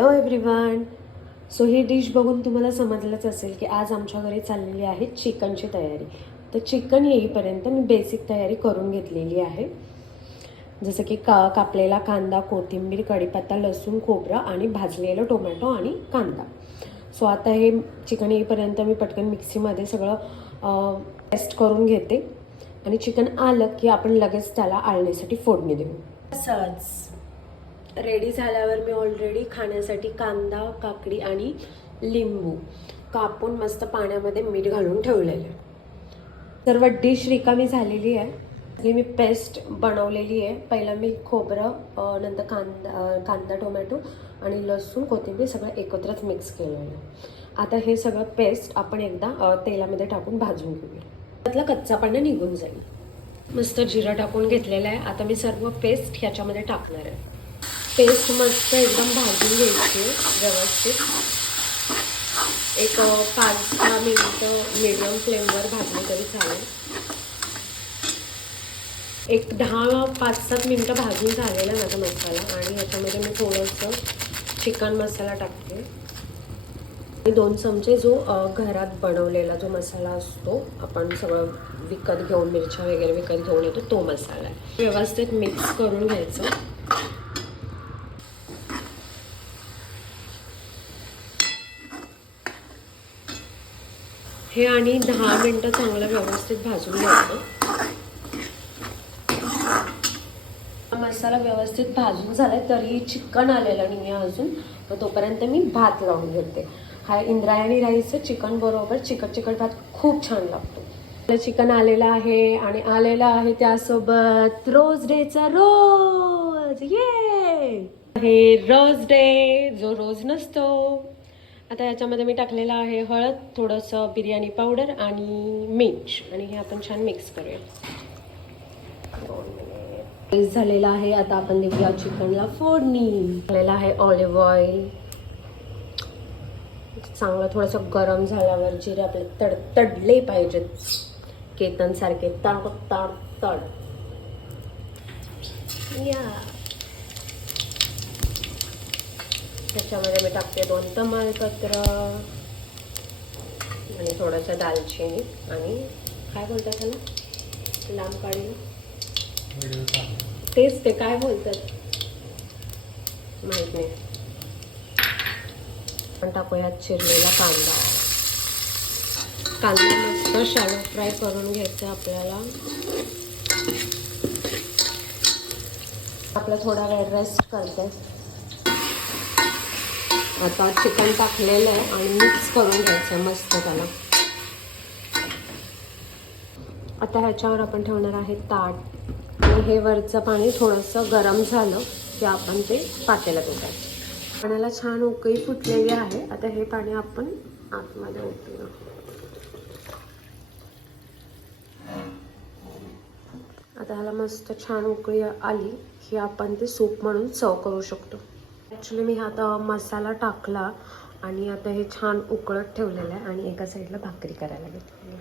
Hello everyone. So ही dish बघून तुम्हाला समजलंच असेल की आज आमच्या घरी चाललेली आहे चिकनची तयारी. तर चिकन येईपर्यंत मी बेसिक तयारी करून घेतलेली आहे. जसं की कापलेला कांदा, कोथिंबीर, कढीपत्ता, लसूण, खोबरं आणि भाजलेलं टोमॅटो आणि कांदा. सो आता हे चिकन येईपर्यंत मी पटकन मिक्सीमध्ये सगळं पेस्ट करून घेते आणि चिकन आलं की आपण लगेच त्याला आळणीसाठी फोडणी देऊ. असंच रेडी झाल्यावर मी ऑलरेडी खाण्यासाठी कांदा, काकडी आणि लिंबू कापून मस्त पाण्यामध्ये मीठ घालून ठेवलेले. सर्व डिश रिकामी झालेली आहे. ही मी पेस्ट बनवलेली आहे. पहिला मी खोबरं, नंतर कांदा, टोमॅटो आणि लसूण, कोथिंबीर सगळं एकत्रच मिक्स केलेलं आहे. आता हे सगळं पेस्ट आपण एकदा तेलामध्ये टाकून भाजून घेऊया. त्यातला कच्चापणा निघून जाईल. मस्त जिरं टाकून घेतलेलं आहे. आता मी सर्व पेस्ट ह्याच्यामध्ये टाकणार आहे. पेस्ट मस्त एकदम भाजून घ्यायची व्यवस्थित. एक 5-6 मिनिटं मीडियम फ्लेमवर भाजली तरी चालेल. एक 5-7 मिनिटं भाजून झालेला माझा मसाला आणि याच्यामध्ये मी थोडंसं चिकन मसाला टाकते आणि 2 चमचे जो घरात बनवलेला जो मसाला असतो, आपण सगळं विकत घेऊन मिरच्या वगैरे विकत घेऊन येतो तो मसाला आहे. व्यवस्थित मिक्स करून घ्यायचं. हे आणि 10 मिनिटं चांगलं व्यवस्थित भाजून घ्यायचं. मसाला व्यवस्थित भाजून झालाय तरी चिकन आलेलं नाही आहे अजून. तर तोपर्यंत मी भात लावून घेते. हा इंद्रायणी राईस चिकन बरोबर चिकट भात खूप छान लागतो. चिकन आलेलं आहे आणि आलेलं आहे त्यासोबत रोज डेचा रोज. ये हे रोज डे जो रोज नसतो. आता याच्यामध्ये मी टाकलेलं आहे हळद, थोडंसं बिर्याणी पावडर आणि मीठ आणि हे आपण छान मिक्स करूया. 2 मिनिट झालेला आहे. आता आपण देऊया चिकनला फोडणी. झालेला आहे ऑलिव्ह ऑइल. चांगलं थोडंसं गरम झाल्यावर जिरे आपले तडले पाहिजेत, केतनसारखे तड तड तड. या त्याच्यामध्ये मी टाकते 2 तमालपत्र आणि थोडंसं दालचिनी आणि काय बोलतात त्याला, लांब काढी, तेच ते काय बोलतात माहित नाही. आपण टाकूयात चिरलेला कांदा. कांदा मस्त शॅलो फ्राय करून घ्यायचा आपल्याला. आपलं थोडा वेळ रेस्ट करते. आता चिकन टाकलेलं आहे आणि मिक्स करून घ्यायचं मस्त त्याला. आता ह्याच्यावर आपण ठेवणार आहे ताट आणि हे वरचं पाणी थोडंसं गरम झालं की आपण ते पातेल्यात ओतायचं. पाण्याला छान उकळी फुटलेली आहे. आता हे पाणी आपण आतमध्ये ओतूया. आता ह्याला मस्त छान उकळी आली की आपण ते सूप म्हणून सर्व करू शकतो. ॲक्च्युली मी आता मसाला टाकला आणि आता हे छान उकळत ठेवलेलं आहे आणि एका साईडला भाकरी करायला घेतली.